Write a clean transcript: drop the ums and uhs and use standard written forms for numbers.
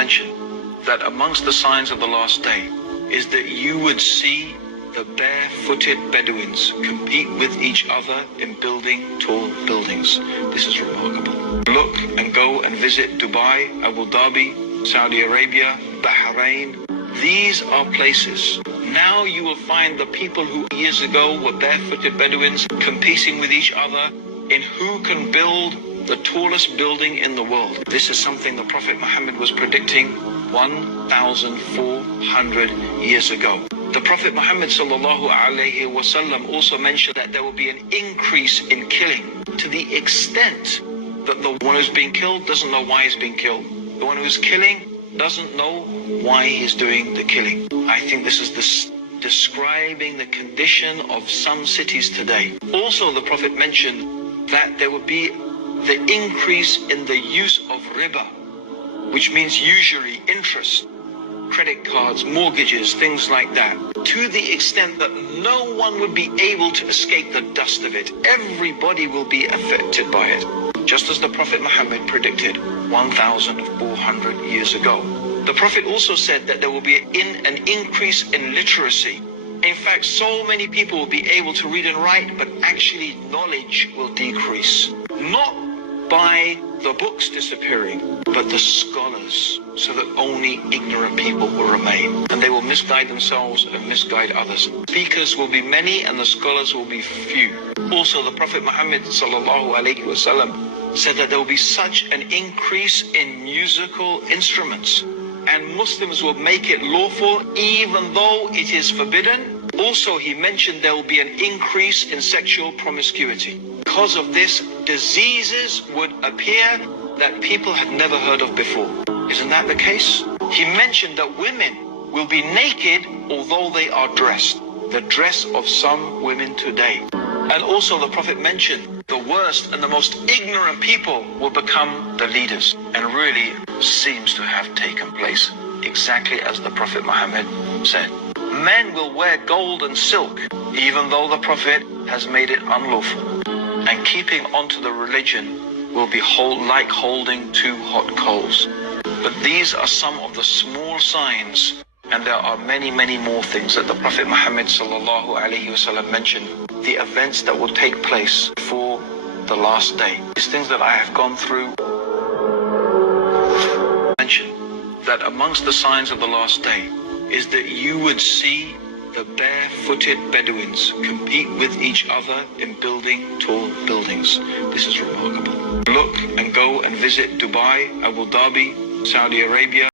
mentioned that amongst the signs of the last day is that you would see the barefooted Bedouins compete with each other in building tall buildings. This is remarkable. Look and go and visit Dubai, Abu Dhabi, Saudi Arabia, Bahrain. These are places. Now you will find the people who years ago were barefooted Bedouins competing with each other in who can build the tallest building in the world. This is something the Prophet Muhammad was predicting 1,400 years ago. The Prophet Muhammad ﷺ also mentioned that there will be an increase in killing to the extent that the one who's being killed doesn't know why he's being killed. The one who's killing doesn't know why he's doing the killing. I think this is describing the condition of some cities today. Also, the Prophet mentioned that there would be the increase in the use of riba, which means usury, interest, credit cards, mortgages, things like that, to the extent that no one would be able to escape the dust of it. Everybody will be affected by it, just as the Prophet Muhammad predicted 1,400 years ago. The Prophet also said that there will be an increase in literacy. In fact, so many people will be able to read and write, but actually knowledge will decrease. Not by the books disappearing, but the scholars, so that only ignorant people will remain. And they will misguide themselves and misguide others. Speakers will be many and the scholars will be few. Also, the Prophet Muhammad ﷺ said that there will be such an increase in musical instruments, and Muslims will make it lawful even though it is forbidden. Also, he mentioned there will be an increase in sexual promiscuity. Because of this, diseases would appear that people had never heard of before. Isn't that the case? He mentioned that women will be naked although they are dressed. The dress of some women today. And also the Prophet mentioned the worst and the most ignorant people will become the leaders. And really seems to have taken place exactly as the Prophet Muhammad said. Men will wear gold and silk, even though the Prophet has made it unlawful. And keeping onto the religion will be like holding two hot coals. But these are some of the small signs, and there are many, many more things that the Prophet Muhammad ﷺ mentioned, the events that will take place for the last day. These things that I have gone through mentioned that amongst the signs of the last day is that you would see the barefooted Bedouins compete with each other in building tall buildings. This is remarkable. Look and go and visit Dubai, Abu Dhabi, Saudi Arabia.